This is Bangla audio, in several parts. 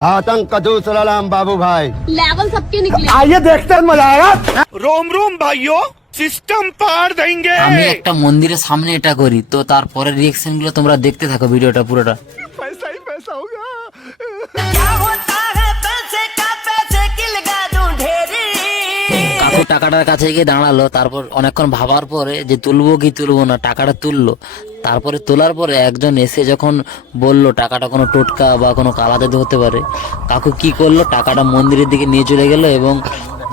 आतंक का दूसरा नाम बाबू भाई। लेवल सबके निकले। आइए देखते हैं, मजा आएगा। रोम रोम भाइयों, सिस्टम पार देंगे। আমি একটা মন্দিরের সামনে এটা করি, তো তারপরে রিয়েকশন গুলো তোমরা দেখতে থাকো ভিডিওটা পুরোটা। पैसा ही पैसा होगा। কাকু টাকাটার কাছে গিয়ে দাঁড়ালো, তারপর অনেকক্ষণ ভাবার পরে যে তুলবো কি তুলবো না, টাকাটা তুললো। তারপরে তোলার পরে একজন এসে যখন বললো টাকাটা কোনো টোটকা বা কোনো কালা জাদু হতে পারে, কাকু কি করলো, টাকাটা মন্দিরের দিকে নিয়ে চলে গেল এবং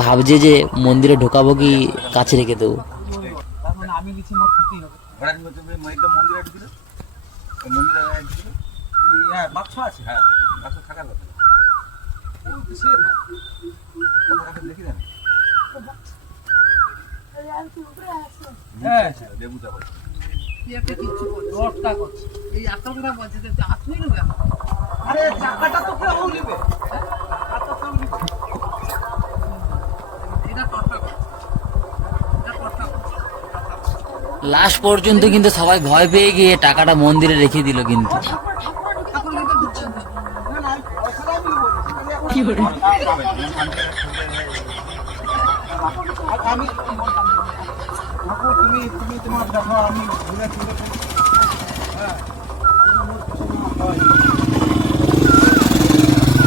ভাবছে যে মন্দিরে ঢোকাবো কি কাছে রেখে দেবো। লাস্ট পর্যন্ত কিন্তু সবাই ভয় পেয়ে গিয়ে টাকাটা মন্দিরে রেখে দিল কিন্তু। তুমি তোমার দেখো আমি ঘুরে ফিরে